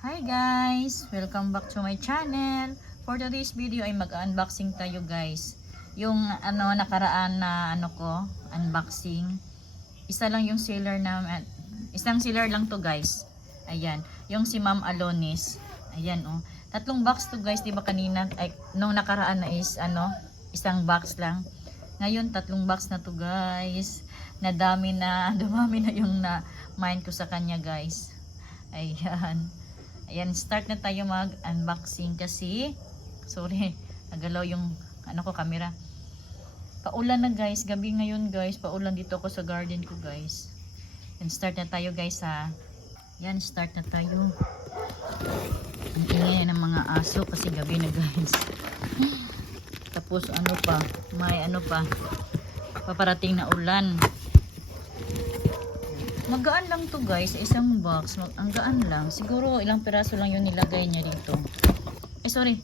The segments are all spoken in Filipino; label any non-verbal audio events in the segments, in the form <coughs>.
Hi guys! Welcome back to my channel. For today's video ay mag-unboxing tayo guys. Yung ano nakaraan na ano ko, unboxing. Isa lang yung seller na isang seller lang to guys. Ayan, yung si Ma'am Alonis. Ayan oh. Tatlong box to guys, 'di ba kanina ay nung nakaraan na is ano, isang box lang. Ngayon tatlong box na to guys. Nadami na, <laughs> dumami na yung na mind ko sa kanya guys. Ayan. Ayan, start na tayo mag-unboxing kasi sorry, <laughs> nagalaw yung ano ko camera. Paulan na guys, gabi ngayon guys, paulan dito ako sa garden ko guys. And start na tayo guys ha. Yan, start na tayo. Ang ingay ng mga aso kasi gabi na guys. <sighs> Tapos ano pa, may ano pa, paparating na ulan. Magaan lang to guys, sa isang box. Mag ang gaan lang. Siguro ilang piraso lang yung nilagay niya dito. Eh sorry.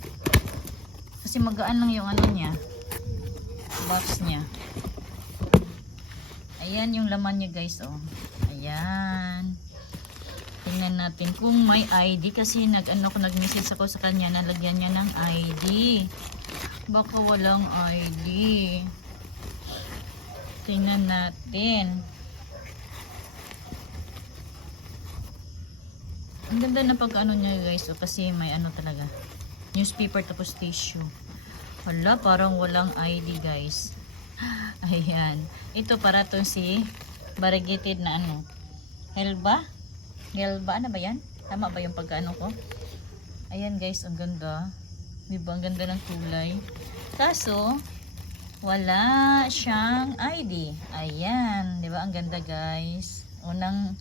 Kasi magaan lang yung ano niya. Box niya. Ayan yung laman niya guys oh. Ayan. Tingnan natin kung may ID kasi nag ano ko nag-message ako sa kanya nalagyan niya ng ID. Baka walang ID. Tingnan natin. Ang ganda na pag ano niya guys, oh, kasi may ano talaga. Newspaper tapos tissue. Hala, parang walang ID guys. <gasps> Ayan. Ito para to si variegated na ano. Helba? Helba? Ano ba yan? Tama ba yung pagkaano ko? Ayan guys, ang ganda. Diba? Ang ganda ng kulay. Kaso, wala siyang ID. Ayan. Diba? Ang ganda guys. Unang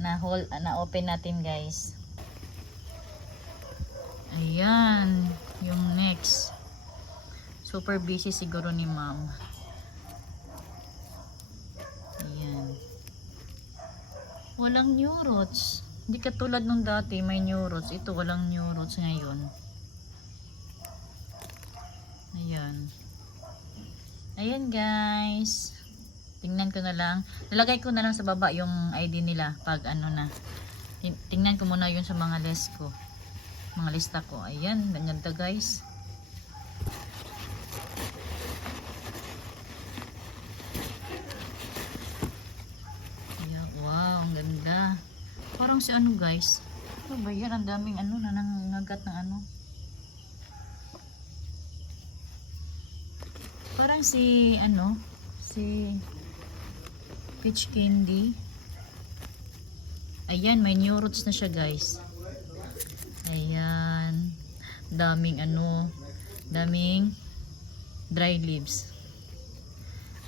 na hole na open natin guys. Ayan yung next. Super busy siguro ni ma'am. Ayan. Walang new roots hindi katulad nung dati may new roots ito walang new roots ngayon. Ayan. Ayan guys tingnan ko na lang. Lalagay ko na lang sa baba yung ID nila pag ano na. Tin- tingnan ko muna yun sa mga list ko. Mga lista ko. Ayan ganda guys. Ayan, wow ang ganda. Parang si ano guys? Ano ba yan? Ang daming ano na nangagat ng ano. Parang si ano si peach candy. Ayan, may new roots na siya guys. Ayan. Daming ano, daming dry leaves.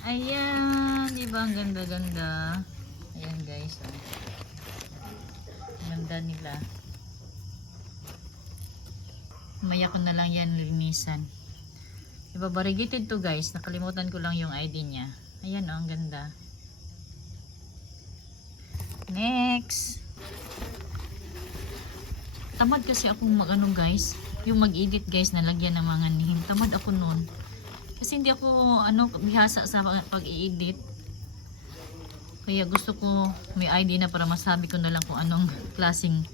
Ayan, di ang ganda-ganda? Ayan guys. Oh. Ganda nila. Maya ko na lang yan linisan. Diba, variegated to guys. Nakalimutan ko lang yung ID niya. Ayan oh, ang ganda. Next. Tamad kasi akong mag-ano guys. Yung mag-edit guys na lagyan ng mga nihim. Tamad ako noon. Kasi hindi ako ano bihasa sa pag-i-edit. Kaya gusto ko may ID na para masabi ko na lang kung anong <laughs> klaseng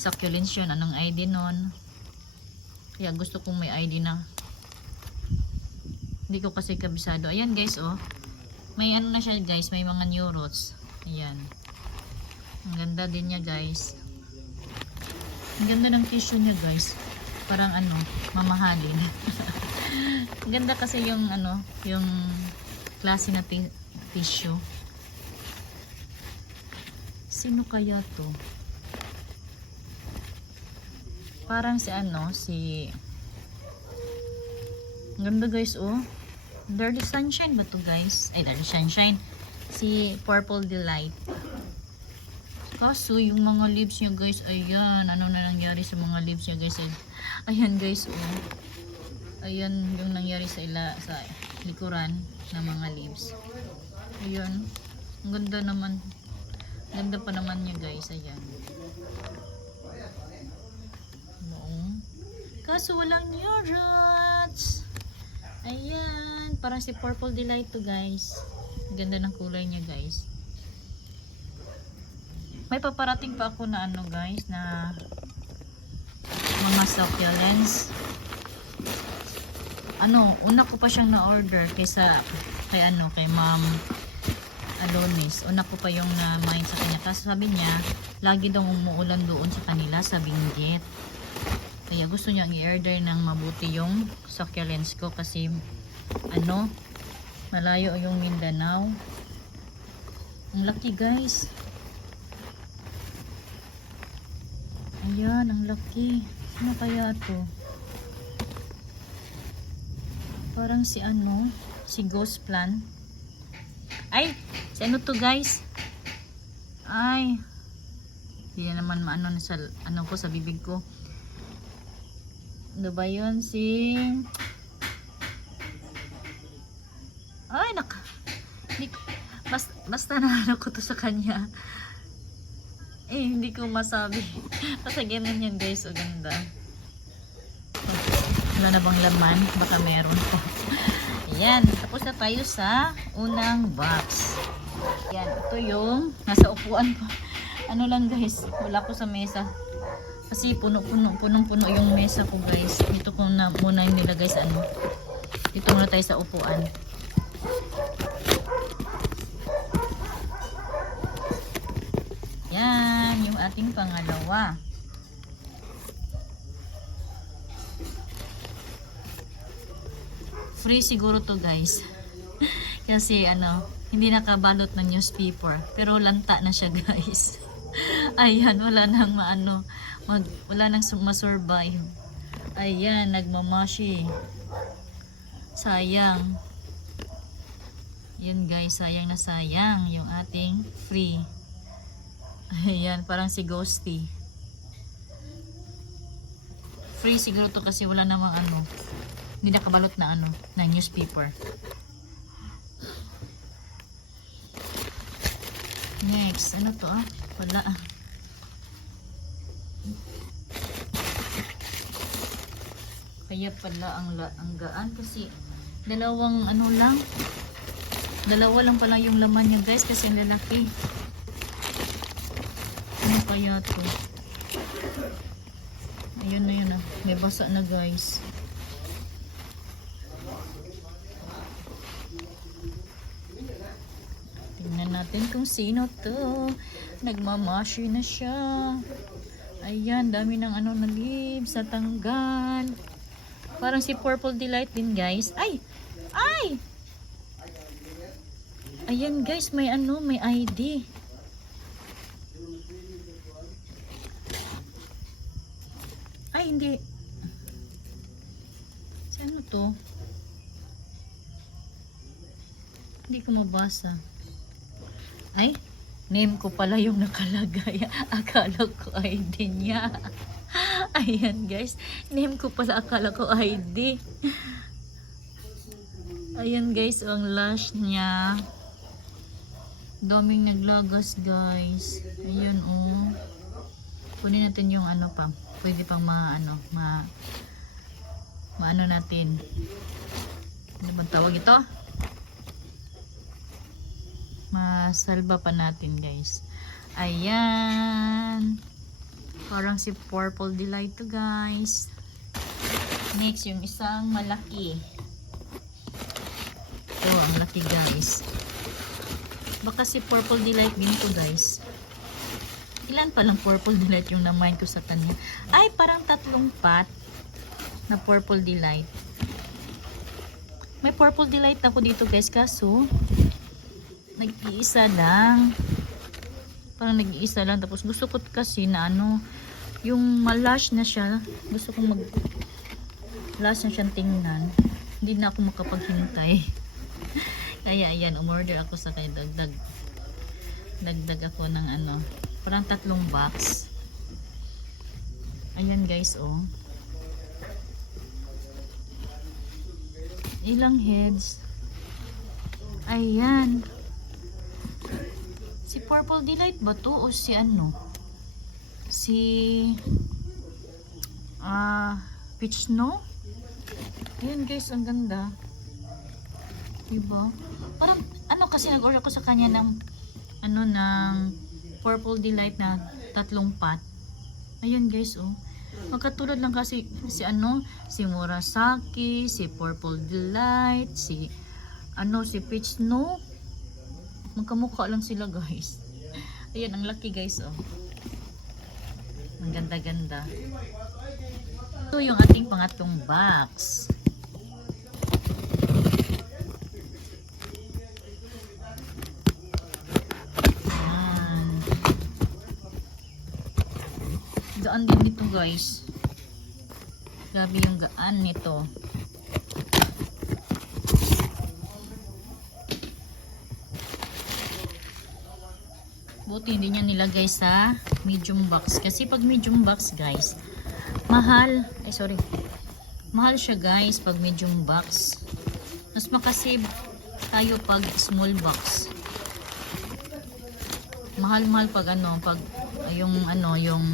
succulents yun. Anong ID nun. Kaya gusto kong may ID na. Hindi ko kasi kabisado. Ayan guys oh. May ano na siya guys. May mga new roots. Ayan. Ang ganda din niya guys. Ang ganda ng tissue niya guys. Parang ano, mamahalin. <laughs> Ang ganda kasi yung ano, yung klase na ti- tissue. Sino kaya to? Parang si ano, si Ang ganda guys oh. Dirty Sunshine ba to guys? Ay, Dirty Sunshine. Si Purple Delight. Kaso, yung mga leaves niya guys, ayan, ano na nangyari sa mga leaves niya guys. Ayan guys, oh. Ayan yung nangyari sa ila, sa likuran ng mga leaves. Ayan. Ang ganda naman. Ganda pa naman niya guys, ayan. Noong. Kaso walang new roots. Ayan. Parang si Purple Delight to guys. Ganda ng kulay niya guys. May paparating pa ako na ano guys na succulents. Ano, una ko pa siyang na-order kaysa kay ano, kay Ma'am Alonis. Una ko pa yung na-mind sa kanya. Tapos sabi niya, lagi daw umuulan doon sa kanila sa Benguet. Kaya gusto niya i-order ng mabuti yung succulents ko kasi ano, malayo yung Mindanao. Ang laki guys. Ayan, ang laki. Sino kaya to? Parang si ano, si Ghost Plan. Ay, si ano to guys? Ay, hindi na naman maano na sa ano ko sa bibig ko. Ano ba yun? Si... Ay, nak... Basta, basta na ano ko to sa kanya. Eh, hindi ko masabi. <laughs> Basta ganun yan guys. O ganda. Wala na bang laman? Baka meron pa. <laughs> Ayan. Tapos na tayo sa unang box. Ayan. Ito yung nasa upuan ko. <laughs> Ano lang guys. Wala ko sa mesa. Kasi puno-puno, punong-puno yung mesa ko guys. Dito ko na muna yung nilagay sa ano. Dito muna tayo sa upuan. Yan, yung ating pangalawa. Free siguro to guys. <laughs> Kasi ano, hindi nakabalot ng newspaper. Pero lanta na siya <laughs> guys. Ayan, wala nang maano, mag, wala nang masurvive. Ayan, nagmamashi. Sayang. Yun guys, sayang na sayang yung ating free. Ayan, parang si Ghosty. Free siguro to kasi wala namang ano, hindi nakabalot na ano, na newspaper. Next, ano to ah? Wala ah. Kaya pala ang, la, ang gaan kasi dalawang ano lang, dalawa lang pala yung laman niya guys kasi ang lalaki. Ano kaya to? Ayun na yun ah. May basa na guys. Tingnan natin kung sino to. Nagmamashi na siya. Ayan, dami ng ano na leaves sa tanggal. Parang si Purple Delight din guys. Ay! Ay! Ayan guys, may ano, may ID. Hindi. Sa ano to? Hindi ko mabasa. Ay, name ko pala yung nakalagay. <laughs> Akala ko ID niya. <laughs> Ayan guys, name ko pala akala ko ID. Ayan guys, ang lash niya. Daming naglagas guys. Ayan oh. Kunin natin yung ano pa. Pwede pang ma ano, ma maano natin. Ano bang tawag ito? Masalba pa natin guys. Ayan. Parang si Purple Delight to guys. Next, yung isang malaki. Ito, ang laki guys. Baka si Purple Delight din to guys. Ilan pa lang Purple Delight yung na-mind ko sa kanya. Ay, parang tatlong pot na Purple Delight. May Purple Delight ako dito guys. Kaso, nag-iisa lang. Parang nag-iisa lang. Tapos gusto ko kasi na ano, yung malash na siya. Gusto kong mag lash na siyang tingnan. Hindi na ako makapaghintay. <laughs> Kaya ayan, umorder ako sa kay dagdag. Dagdag ako ng ano, parang tatlong box. Ayan guys, oh. Ilang heads? Ayan. Si Purple Delight ba to o si ano? Si ah Peach Snow? Ayan guys, ang ganda. Diba? Parang ano kasi nag-order ko sa kanya ng ano ng Purple Delight na tatlong pot. Ayun guys, oh. Magkatulad lang kasi si ano, si Murasaki, si Purple Delight, si ano, si Peach No. Magkamukha lang sila guys. <laughs> Ayan, ang laki guys oh. Ang ganda-ganda. Ito yung ating pangatlong box. Ayan. Gaan din nito guys. Grabe yung gaan nito. Buti hindi niya nilagay sa medium box. Kasi pag medium box guys, mahal. Ay sorry. Mahal siya guys pag medium box. Mas makasave tayo pag small box. Mahal-mahal pag ano, pag yung ano, yung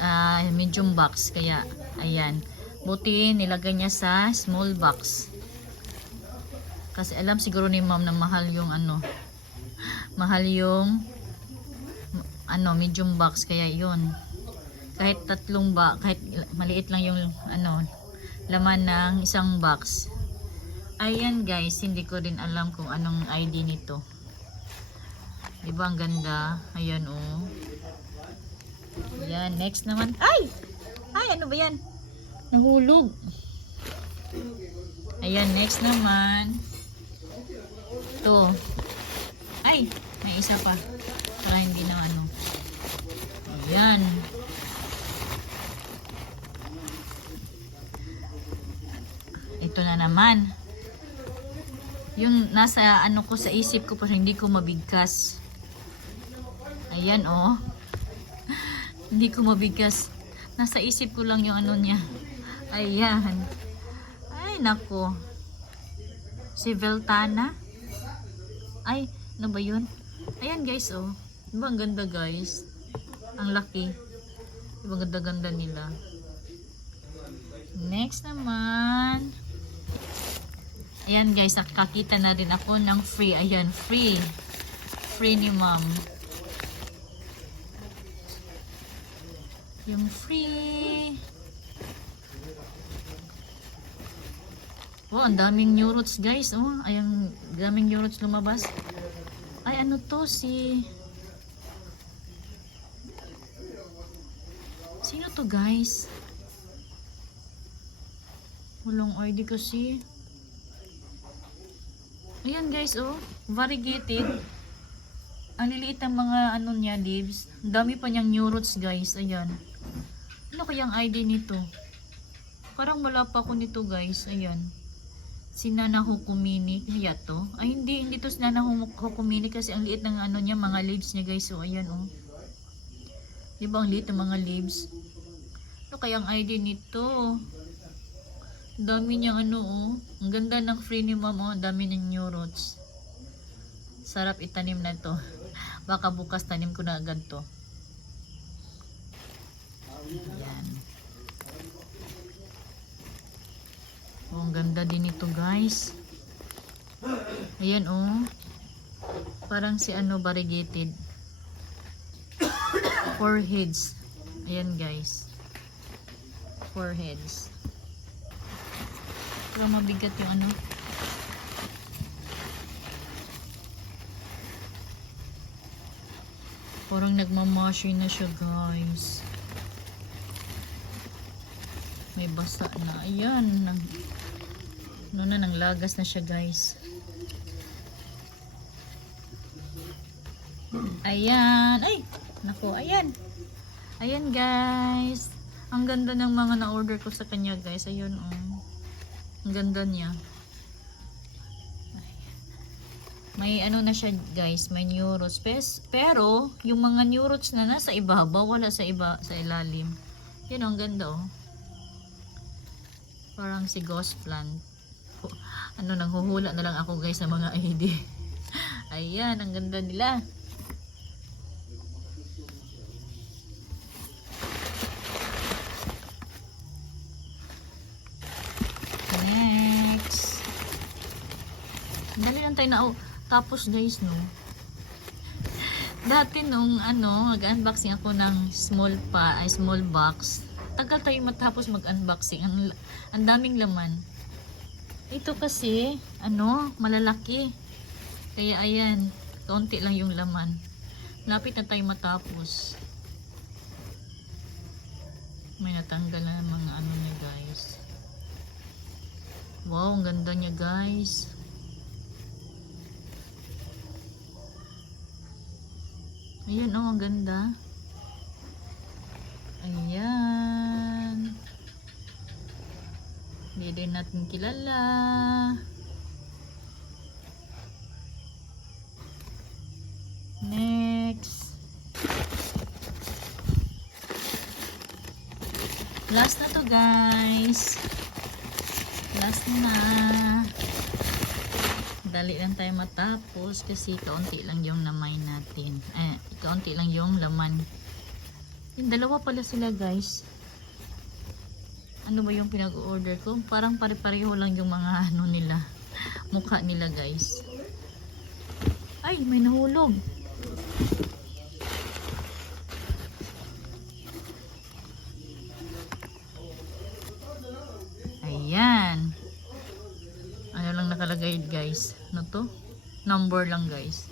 ah, medium box. Kaya, ayan. Buti nilagay niya sa small box. Kasi alam siguro ni ma'am na mahal yung ano, mahal yung ano medium box kaya yun kahit tatlong ba kahit maliit lang yung ano laman ng isang box ayan guys hindi ko rin alam kung anong ID nito diba ang ganda ayan oh ayan next naman ay ay ano ba yan nahulog ayan next naman to ay, may isa pa. Para hindi na ano. Ayan. Ito na naman. Yung nasa ano ko sa isip ko pero hindi ko mabigkas. Ayan oh. Hindi ko mabigkas. Nasa isip ko lang yung ano niya. Ayan. Ay nako. Si Veltana. Ay, ano ba yun? Ayan guys, oh. Diba ang ganda guys? Ang laki. Diba ganda-ganda nila? Next naman. Ayan guys, nakakita na rin ako ng free. Ayan, free. Free ni ma'am. Yung free. Oh, ang daming new roots guys. Oh, ayang daming new roots lumabas. Ay, ano to si... Sino to guys? Walang ID kasi. Ayan guys, oh. Variegated. Ang liliit ang mga ano niya, leaves. Ang dami pa niyang new roots guys. Ayan. Ano kayang ID nito? Parang wala pa ako nito guys. Ayan. Si Nana Hukumini. Kaya to? Ay hindi. Hindi to si Nana Hukumini kasi ang liit ng ano niya mga leaves niya guys. So ayan oh. Di ba ang liit ng mga leaves? Ano kaya ang ID nito? Dami niyang ano oh. Ang ganda ng free ni ma'am oh. Dami ng new roots. Sarap itanim na to. <laughs> Baka bukas tanim ko na agad to yan Oh, ang ganda din ito guys. Ayan oh. Parang si ano variegated. <coughs> Four heads. Ayan guys. Four heads. Pero mabigat yung ano. Parang nagmamashi na siya guys. May basa na. Ayan. Nang, ano na, nang lagas na siya guys. Ayan. Ay! Naku, ayan. Ayan guys. Ang ganda ng mga na-order ko sa kanya guys. Ayun oh. Ang ganda niya. May ano na siya guys, may new roots. Pero, yung mga new roots na nasa ibabaw, wala sa iba sa ilalim. Oh, ang ganda oh. Parang si ghost plant. <laughs> Ano, nang huhula na lang ako guys sa mga ID. <laughs> Ayan, ang ganda nila. Next. Dali lang tayo na. Oh, tapos guys, no. Dati nung ano, mag-unboxing ako ng small pa, ay small box Matagal tayo matapos mag-unboxing. Ang, ang daming laman. Ito kasi, ano, malalaki. Kaya ayan, kaunti lang yung laman. Lapit na tayo matapos. May natanggal na mga ano niya guys. Wow, ang ganda niya guys. Ayan oh, ang ganda. Ayan. Hindi din natin kilala. Next. Last na to guys. Last na. Dali lang tayo matapos kasi kaunti lang yung namay natin. Eh, kaunti lang yung laman. Yung dalawa pala sila guys. Ano ba yung pinag-order ko? Parang pare-pareho lang yung mga ano nila. Mukha nila guys. Ay, may nahulog. Ayan. Ano lang nakalagay guys? Ano to? Number lang guys.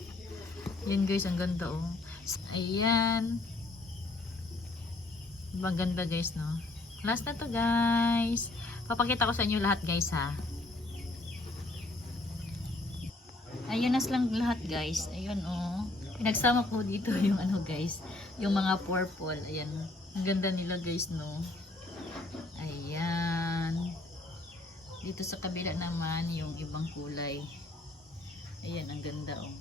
Yan guys, ang ganda oh. Ayan. Diba ang ganda guys no? Last na to guys. Papakita ko sa inyo lahat guys ha. Ayun na lang lahat guys. Ayun oh. Pinagsama ko dito <laughs> yung ano guys. Yung mga purple. Ayan. Ang ganda nila guys no. Ayan. Dito sa kabila naman yung ibang kulay. Ayan, ang ganda oh.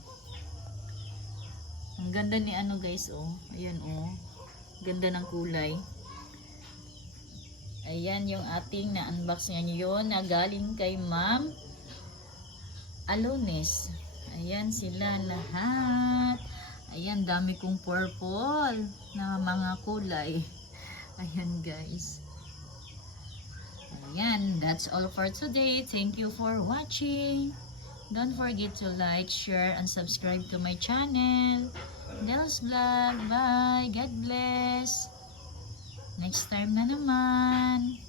Ang ganda ni ano guys oh. Ayan oh. Ganda ng kulay. Ayan yung ating na-unbox ngayon na galing kay Ma'am Alones. Ayan sila lahat. Ayan, dami kong purple na mga kulay. <laughs> Ayan guys. Ayan, that's all for today. Thank you for watching. Don't forget to like, share, and subscribe to my channel. Del's Vlog. Bye. God bless. Next time na naman.